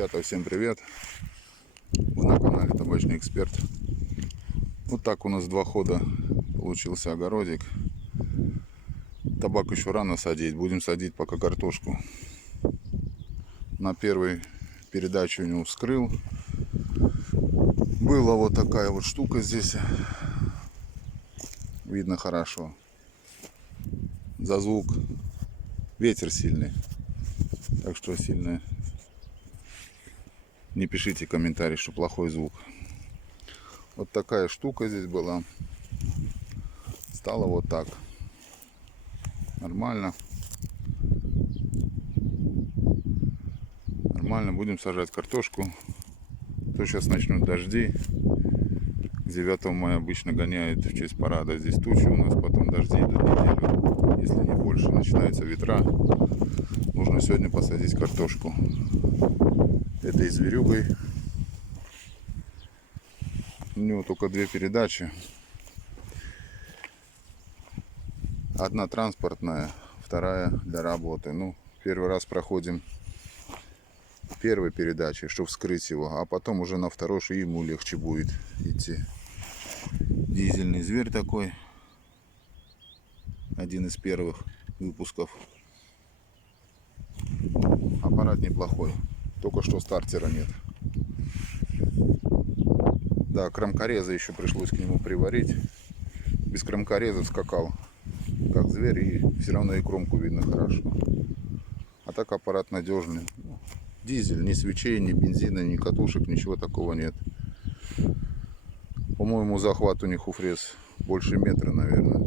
Ребята, всем привет! Вы на канале Табачный Эксперт. Вот так у нас 2 хода получился огородик. Табак еще рано садить, будем садить пока картошку. На первой передаче у него вскрыл. Была вот такая вот штука здесь. Видно хорошо. За звук ветер сильный. Так что сильно не пишите комментарий, что плохой звук. Вот такая штука здесь была. Стало вот так. Нормально. Нормально. Будем сажать картошку. То сейчас начнут дожди. 9 мая обычно гоняют в честь парада. Здесь тучи у нас, потом дожди идут неделю. Если не больше, начинаются ветра. Нужно сегодня посадить картошку. Этой зверюгой. У него только 2 передачи. Одна транспортная, вторая для работы. Ну, первый раз проходим первой передачи, чтобы вскрыть его, а потом уже на второй, и ему легче будет идти. Дизельный зверь такой. Один из первых выпусков. Аппарат неплохой. Только что стартера нет. Да, крамкореза еще пришлось к нему приварить. Без крамкореза скакал как зверь, и все равно и кромку видно хорошо. А так аппарат надежный. Дизель, ни свечей, ни бензина, ни катушек, ничего такого нет. По-моему, захват у них у фрез больше метра, наверное.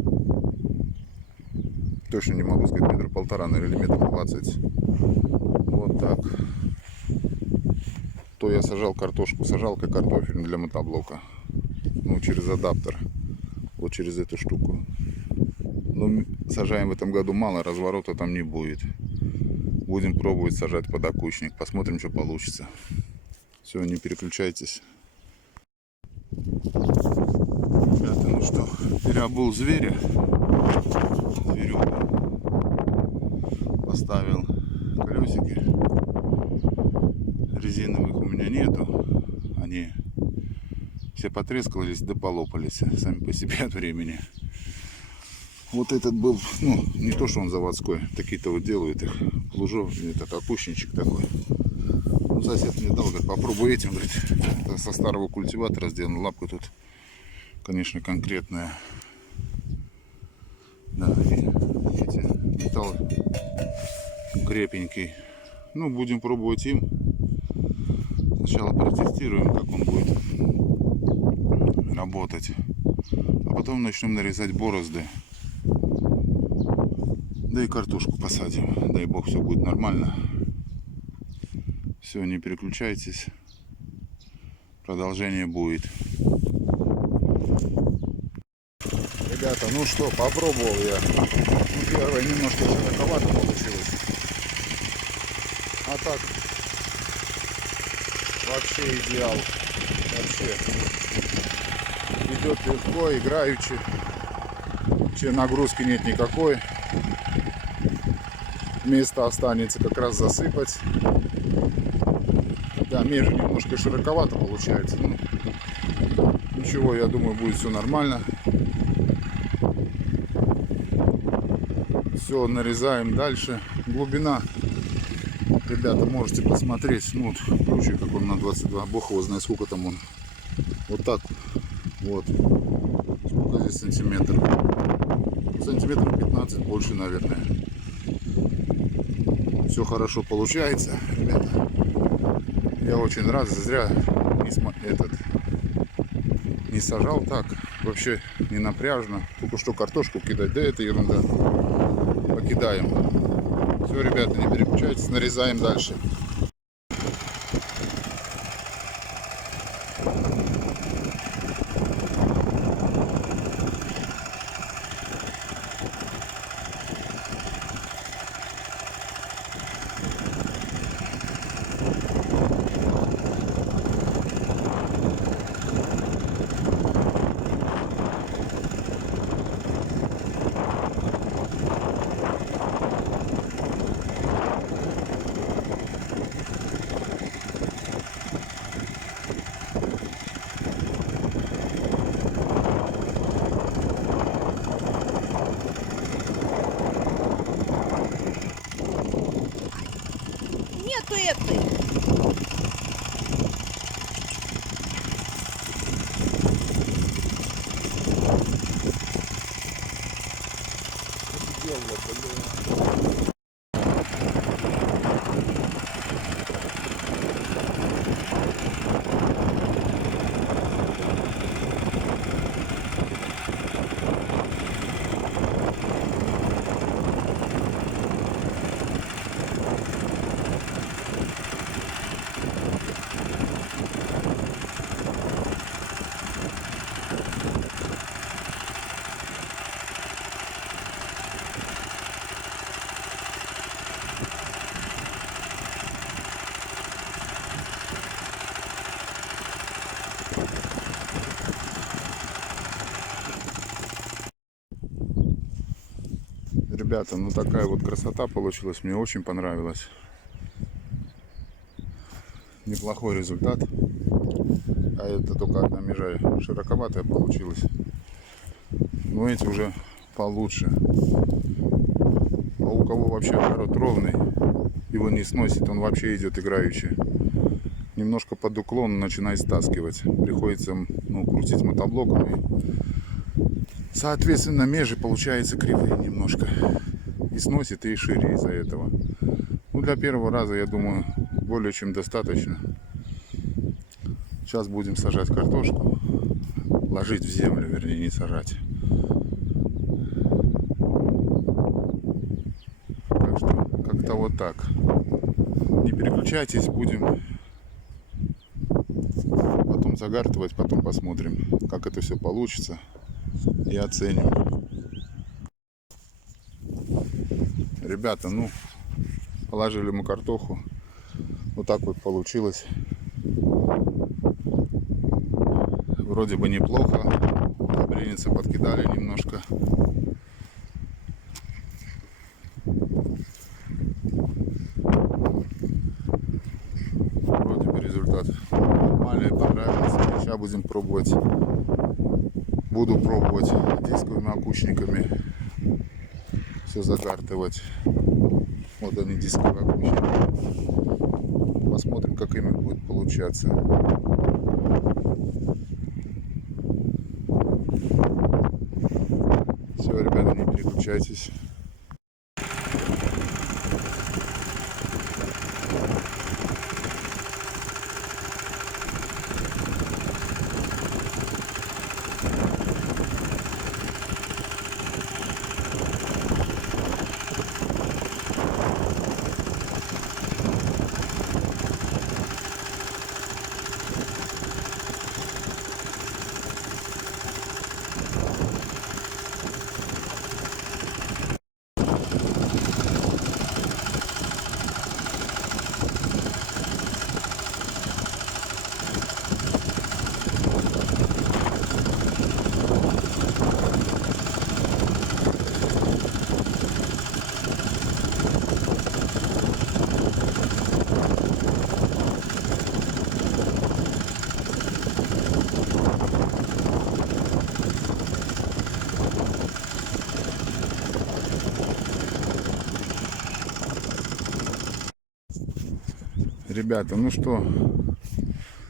Точно не могу сказать, 1,5 метра, наверное, или 1,20 метров. Вот так. То я сажал картошку сажалкой картофелем для мотоблока. Ну, через адаптер. Вот через эту штуку. Но сажаем в этом году мало, разворота там не будет. Будем пробовать сажать подокучник. Посмотрим, что получится. Все, не переключайтесь. Ребята, ну что, переобул зверя. Зверюгу. Поставил колесики. Резиновых у меня нету. Они все потрескались да полопались сами по себе от времени. Вот этот был, ну, не то, что он заводской, такие-то вот делают их. Плужок, этот опущенчик такой. Ну, сосед мне дал, говорит, попробуй этим, говорит, это со старого культиватора сделана. Лапка тут, конечно, конкретная. Да, и эти металл крепенький. Ну, будем пробовать им. Сначала протестируем, как он будет работать. А потом начнем нарезать борозды. Да и картошку посадим. Дай бог, все будет нормально. Все, не переключайтесь. Продолжение будет. Ребята, ну что, попробовал я. Ну, первое немножко широковато получилось. А так вообще идеал. Вообще идет легко, играючи. Вообще нагрузки нет никакой. Место останется как раз засыпать. Да, между немножко широковато получается. Ну, ничего, я думаю, будет все нормально. Все, нарезаем дальше. Глубина, ребята, можете посмотреть. Ну, вот ключик, как он на 22. Бог его знает, сколько там он. Вот так вот. Сколько здесь сантиметров? Сантиметров 15, больше, наверное. Все хорошо получается, ребята. Я очень рад. Зря не сажал так. Вообще не напряжно. Только что картошку кидать. Да это ерунда. Покидаем. Все, ребята, не переключайтесь. Нарезаем дальше. Ребята, ну такая вот красота получилась, мне очень понравилось. Неплохой результат. А это только одна межа широковатая получилась. Но эти уже получше. А у кого вообще огород ровный, его не сносит, он вообще идет играючи. Немножко под уклон начинает стаскивать. Приходится крутить мотоблоком. И, соответственно, межи получается кривые немножко. И сносит, и шире из-за этого. Ну, для первого раза, я думаю, более чем достаточно. Сейчас будем сажать картошку. Ложить в землю, вернее, не сажать. Так что, как-то вот так. Не переключайтесь, будем потом загартывать, потом посмотрим, как это все получится, и оценим. Ребята, ну, положили мы картоху. Вот так вот получилось. Вроде бы неплохо. Лабреницы подкидали немножко. Вроде бы результат нормальный, понравился. Сейчас будем пробовать. Буду пробовать дисковыми окучниками все загартывать. Вот они, дисковые окучники. Посмотрим, как ими будет получаться. Все, ребята, не переключайтесь. Ребята, ну что,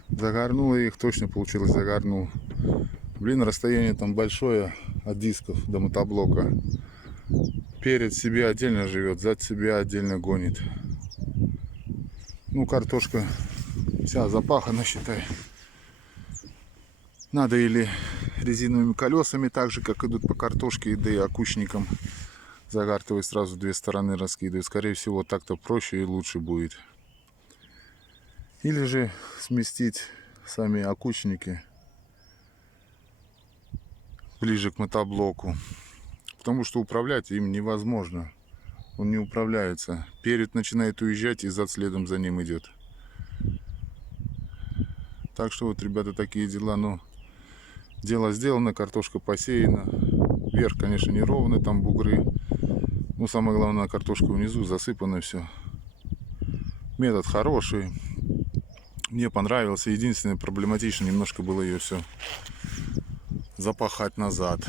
загорнула их, точно получилось, загорнул. Блин, расстояние там большое от дисков до мотоблока. Перед себе отдельно живет, зад себя отдельно гонит. Ну, картошка вся запахана, считай. Надо или резиновыми колесами, так же как идут по картошке, да и окучникам загартывать, сразу две стороны раскидывать. Скорее всего, так-то проще и лучше будет. Или же сместить сами окучники ближе к мотоблоку. Потому что управлять им невозможно. Он не управляется. Перед начинает уезжать, и зад следом за ним идет. Так что вот, ребята, такие дела. Но дело сделано, картошка посеяна. Вверх, конечно, не ровно, там бугры. Но самое главное, картошка внизу засыпано все. Метод хороший. Мне понравился. Единственное, проблематично немножко было ее все запахать назад.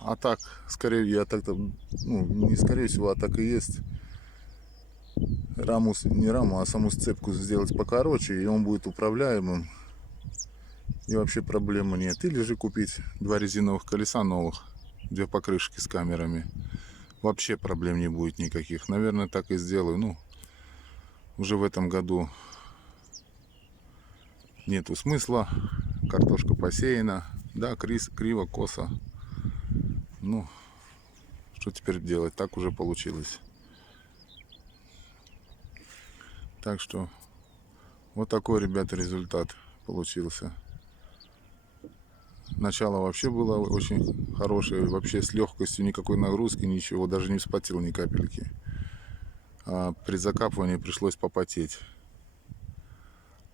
А так, скорее, я так-то, не скорее всего, а так и есть. Раму, не раму, а саму сцепку сделать покороче, и он будет управляемым. и вообще проблемы нет. Или же купить 2 резиновых колеса новых, 2 покрышки с камерами. Вообще проблем не будет никаких. Наверное, так и сделаю. Ну, уже в этом году нету смысла. Картошка посеяна. Да, криво, косо. Ну, что теперь делать? Так уже получилось. Так что вот такой, ребята, результат получился. Начало вообще было очень хорошее. Вообще с легкостью, никакой нагрузки, ничего. Даже не вспотел ни капельки. А при закапывании пришлось попотеть.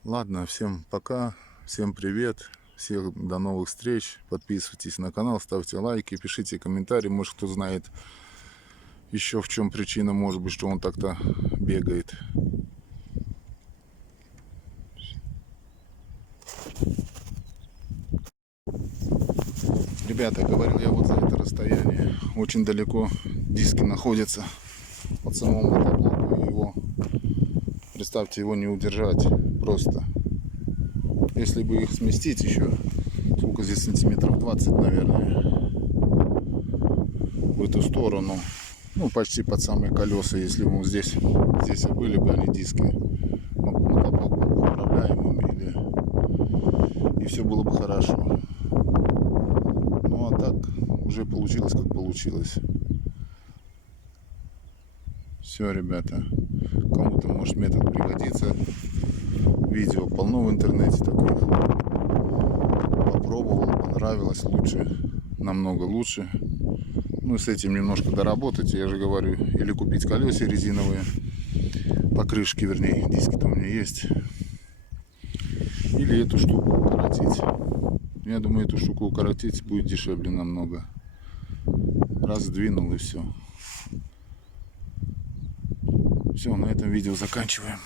Ладно, всем пока. Всем привет. Всех до новых встреч. Подписывайтесь на канал, ставьте лайки, пишите комментарии. Может, кто знает еще в чем причина, может быть, что он так-то бегает. Ребята, говорил я вот за это расстояние. Очень далеко диски находятся от самого мотоблока. Его, представьте, его не удержать просто. Если бы их сместить еще, сколько здесь, сантиметров 20, наверное, в эту сторону, ну, почти под самые колеса, если бы здесь и были бы они диски, мотоблок был бы управляемым, и все было бы хорошо. Ну, а так уже получилось, как получилось. Все, ребята, кому-то, может, метод пригодится. Видео полно в интернете таких. Попробовал, понравилось, лучше, намного лучше. Ну, с этим немножко доработать, я же говорю, или купить колеса резиновые, покрышки, вернее, диски-то у меня есть, или эту штуку укоротить. Я думаю, эту штуку укоротить будет дешевле намного. Раз сдвинул, и все. Все, на этом видео заканчиваем.